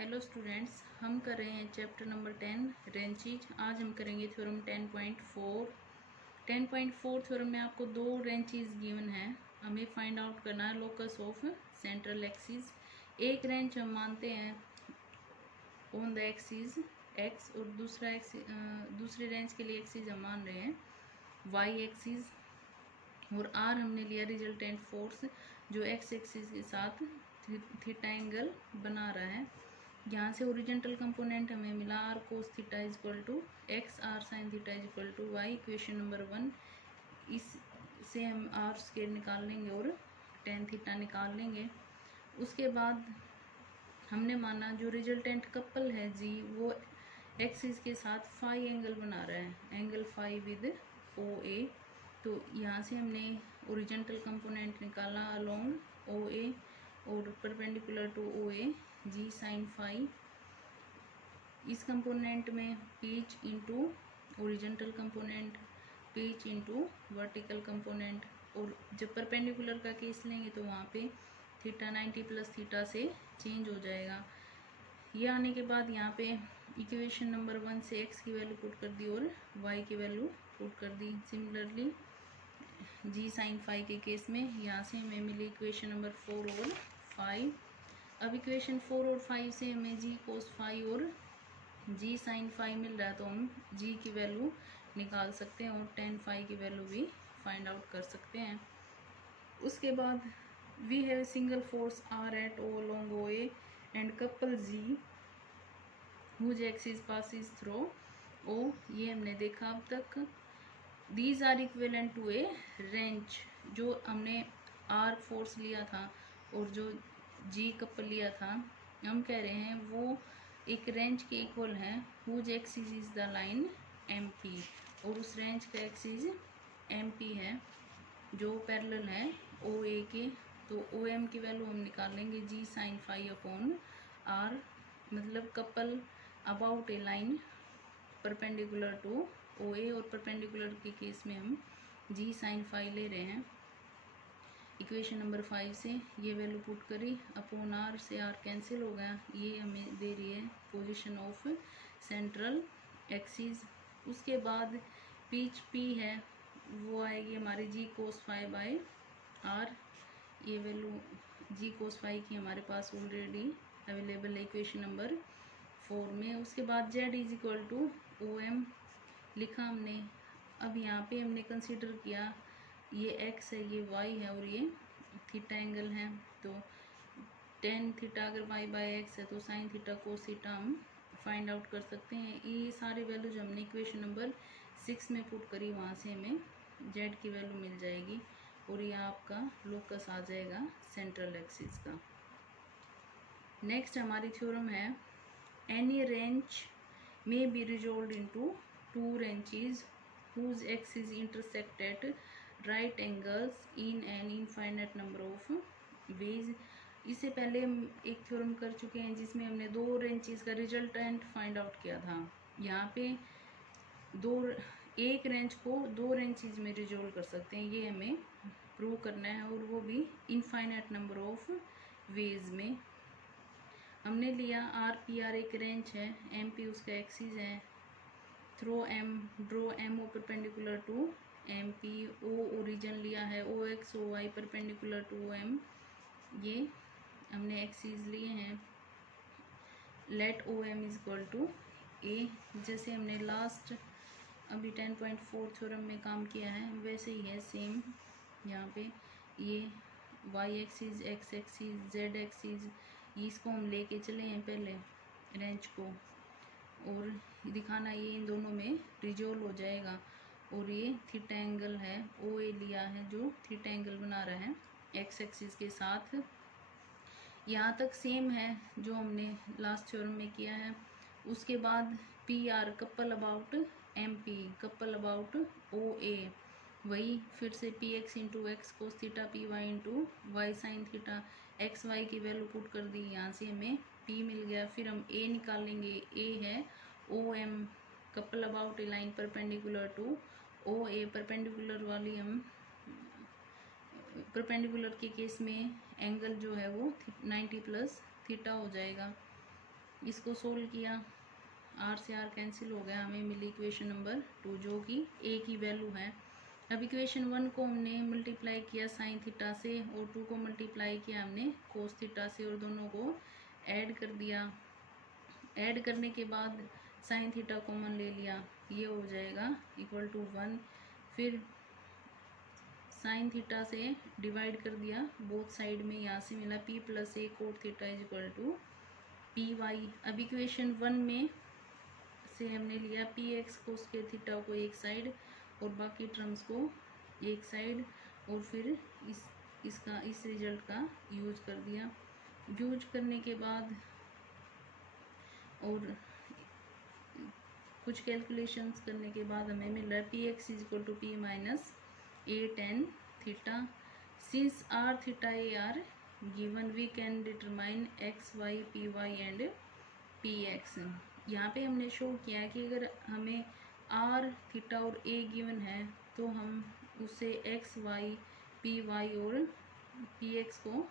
Hello students, हम कर रहे हैं चैप्टर नंबर 10 रेंचेज। आज हम करेंगे थ्योरम 10.4। 10.4 थ्योरम में आपको दो रेंचेज गिवन है। हमें फाइंड आउट करना है लोकस ऑफ सेंट्रल एक्सिस। एक रेंच हम मानते हैं ऑन द एक्सिस एक्स और दूसरे रेंच के लिए एक्सिस हम मान रहे हैं वाई एक्सिस, और आर हमने लिया रिजल्टेंट फोर्स जो एक्स एक्सिस के साथ थीटा एंगल बना रहा है। यहाँ से ओरिजेंटल कंपोनेंट हमें मिला R cos theta is equal to X, R sine theta is equal to Y. Equation number 1 इससे हम आर स्क्वायर निकाल लेंगे और टेन थीटा निकाल लेंगे। उसके बाद हमने माना जो रिजल्टेंट कपल है जी वो एक्सिस के साथ फाई एंगल बना रहा है, एंगल फाई विद ओ ए। तो यहाँ से हमने ओरिजेंटल कंपोनेंट निकाला अलोंग ओ ए और perpendicular to O A ji sine phi. इस कंपोनेंट में pitch into horizontal component, pitch into vertical component, और जब परपेंडिकुलर का केस लेंगे तो वहाँ पे थीटा 90 प्लस थीटा से चेंज हो जाएगा। ये आने के बाद यहाँ पे इक्वेशन नंबर 1 से x की वैल्यू पुट कर दी और y की वैल्यू पुट कर दी। सिमिलरली जी साइन फाई के केस में यहाँ से हमें मिली इक्वेशन नंबर 4 और 5। अब इक्वेशन 4 और 5 से हमें जी कोस फाई और जी साइन फाई मिल रहा है, तो हम जी की वैल्यू निकाल सकते हैं और टेन फाई की वैल्यू भी फाइंड आउट कर सकते हैं। उसके बाद we have single force R at O along O A and couple G whose axis passes through O. ये हमने देखा अब तक। These are equivalent to a wrench. जो हमने आर फोर्स लिया था और जो जी कपल लिया था, हम कह रहे हैं वो एक रेंच के इक्वल है whose axis is the line M P, और उस रेंच का एक्सिस एम पी है जो पैरेलल है ओ ए के। तो ओ एम की वैल्यू हम निकालेंगे G sine phi upon R, मतलब couple about a line perpendicular to O ए, और परपेंडिकुलर के केस में हम जी साइन फाई ले रहे हैं। इक्वेशन नंबर 5 से ये वैल्यू पुट करी, अपॉन आर से आर कैंसिल हो गया। ये हमें दे रही है पोजीशन ऑफ सेंट्रल एक्सिस। उसके बाद पिच पी है वो आएगी हमारी G cos phi by R. ये वैल्यू जी कोस फाई की हमारे पास ऑलरेडी अवेलेबल है इक्वेशन नंबर 4 में। उसके बाद Z is equal to O M लिखा हमने। अब यहाँ पे हमने कंसीडर किया ये x है, ये y है और ये थीटा एंगल है। तो टेन थीटा अगर y बाय एक्स है तो साइन थीटा कोस थीटा हम फाइंड आउट कर सकते हैं। ये सारी वैल्यू जो हमने इक्वेशन नंबर 6 में पुट करी वहाँ से हमें z की वैल्यू मिल जाएगी और ये आपका लोकस आ जाएगा सेंट्रल एक्सिस का। नेक्स्ट हमारी थ्योरम है any wrench may be resolved into two ranges whose axes intersect at right angles in an infinite number of ways। इससे पहले हम एक थ्योरम कर चुके हैं जिसमें हमने दो रेंचेस का रिजल्टेंट फाइंड आउट किया था। यहाँ पे एक रेंच को दो रेंचेस में रिजोल्व कर सकते हैं, ये हमें प्रूव करना है, और वो भी इनफाइनाइट नंबर ऑफ वेज में। हमने लिया आर पी आर एक रेंच है, एम पी उसका एक्सिस है, through M draw M O perpendicular to M P, O origin लिया है, O X O Y perpendicular to O M, ये हमने एक्सिस लिए हैं। Let O M is equal to A, जैसे हमने लास्ट अभी 10.4 थ्योरम में काम किया है वैसे ही है सेम। यहाँ पे ये Y axis, X axis, Z axis, इसको हम लेके चले हैं पहले रेंच को, और दिखाना ये इन दोनों में रिजोल्व हो जाएगा। और ये थीटा एंगल है, ओ ए लिया है जो थीटा एंगल बना रहा है एक्स एक्सिस के साथ। यहाँ तक सेम है जो हमने लास्ट थ्योरम में किया है। उसके बाद P R couple about M P, couple about O A, वही फिर से P X into X cos theta, P Y into Y sine theta, X Y की वैल्यू पुट कर दी, यहाँ से हमें पी मिल गया। फिर हम ए निकालेंगे, ए है O M couple about a line perpendicular to O A, perpendicular वाली हम परपेंडिकुलर के केस में एंगल जो है वो 90 प्लस थीटा हो जाएगा। इसको सोल्व किया, आर से आर कैंसिल हो गया, हमें मिली इक्वेशन नंबर 2 जो कि ए की वैल्यू है। अब इक्वेशन 1 को हमने मल्टीप्लाई किया साइन थीटा से और 2 को मल्टीप्लाई किया हमने कोस थीटा से और दोनों को ऐड कर दिया। ऐड करने के बाद साइन थीटा कॉमन ले लिया, ये हो जाएगा इक्वल टू 1। फिर साइन थीटा से डिवाइड कर दिया बोथ साइड में, यहाँ से मिला p plus a cot theta is equal to p y. अब इक्वेशन 1 में से हमने लिया पी एक्स कोस के थीटा को एक साइड और बाकी टर्म्स को एक साइड, और फिर इस रिजल्ट का यूज कर दिया। यूज करने के बाद और कुछ कैलकुलेशंस करने के बाद हमें मिल रहा है p x is equal to p minus a tan theta. Since r theta a are given we can determine x y p y and p x. यहाँ पे हमने शो किया कि अगर हमें आर थीटा और ए गिवन है तो हम उससे एक्स वाई पी वाई और पी एक्स को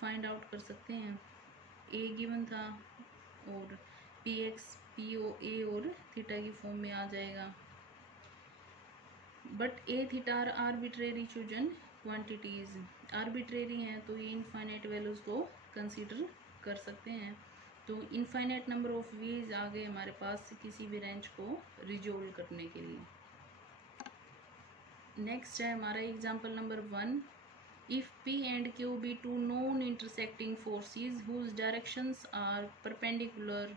फाइंड आउट कर सकते हैं। ए गिवन था और पी एक्स पी ओ ए और थीटा की फॉर्म में आ जाएगा। But a theta are arbitrary chosen quantities, arbitrary हैं तो ये इनफाइनाइट वैल्यूज को कंसीडर कर सकते हैं। तो इनफाइनाइट नंबर ऑफ वेज आ गए हमारे पास किसी भी रेंज को रिजोल्व करने के लिए। नेक्स्ट है हमारा example number 1। If P and Q be two non intersecting forces whose directions are perpendicular,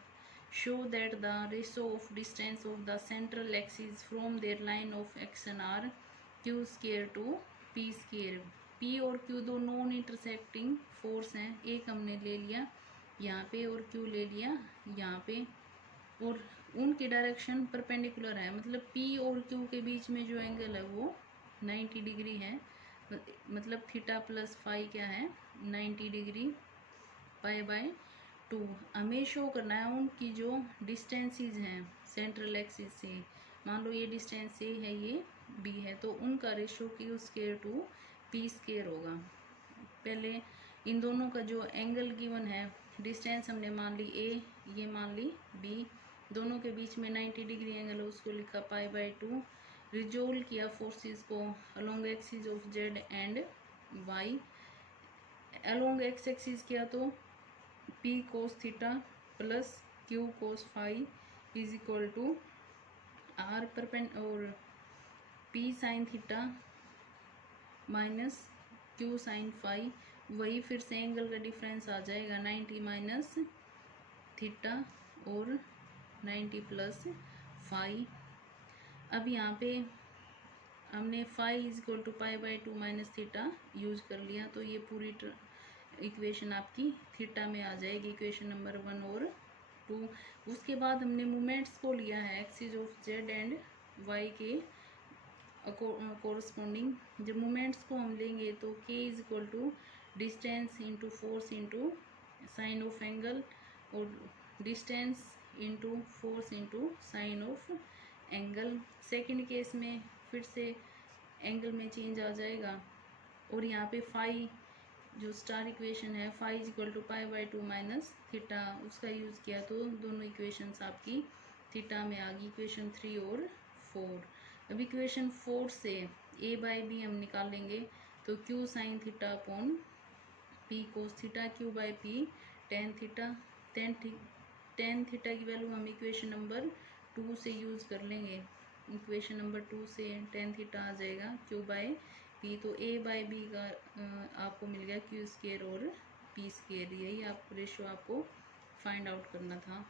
show that the ratio of distance of the central axis from their line of action are q square to p square। p और q दो non intersecting force हैं, एक हमने ले लिया यहाँ पे और q ले लिया यहाँ पे, और उनकी डायरेक्शन परपेंडिकुलर है, मतलब p और q के बीच में जो एंगल है वो 90 डिग्री है। मतलब थीटा प्लस फाई क्या है 90 डिग्री, पाई बाय 2। हमें शो करना है उनकी जो डिस्टेंसेस हैं सेंट्रल एक्सिस से। मान लो ये डिस्टेंस ए है, ये बी है, तो उनका ratio q square to p square होगा। पहले इन दोनों का जो एंगल गिवन है, डिस्टेंस हमने मान ली ए, ये मान ली बी, दोनों के बीच में 90 डिग्री एंगल है, उसको लिखा पाई बाय 2। रिजोल्व किया फोर्सेस को along axis of Z and y. Along x axis किया तो p cos theta plus q cos phi is equal to r और p sine theta minus q sine phi. वही फिर से angle का difference आ जाएगा 90 माइनस थीटा और 90 plus phi. अब यहाँ पे हमने phi is equal to pi by 2 minus theta use कर लिया, तो ये पूरी इक्वेशन आपकी थीटा में आ जाएगी, इक्वेशन नंबर 1 और 2। उसके बाद हमने मोमेंट्स को लिया है axis of Z and Y के कोरस्पॉन्डिंग। जब मोमेंट्स को हम लेंगे तो k is equal to distance into force into sine of angle, और distance into force into sine of angle. Second case में फिर से एंगल में चेंज आ जाएगा, और यहाँ पे फाई जो स्टार इक्वेशन है phi is equal to pi by 2 minus theta, उसका यूज़ किया तो दोनों इक्वेशंस आपकी थीटा में आ गई, इक्वेशन 3 और 4। अब इक्वेशन 4 से a बाय बी हम निकालेंगे, तो q sine theta upon p cos theta, q by p tan theta. Tan theta की वैल्यू हम इक्वेशन नंबर 2 से यूज़ कर लेंगे, इक्वेशन नंबर 2 से टेन थीटा आ जाएगा q बाय p। तो a बाय b का आपको मिल गया q स्केयर और p स्केयर, यही आप रेशो आपको फाइंड आउट करना था।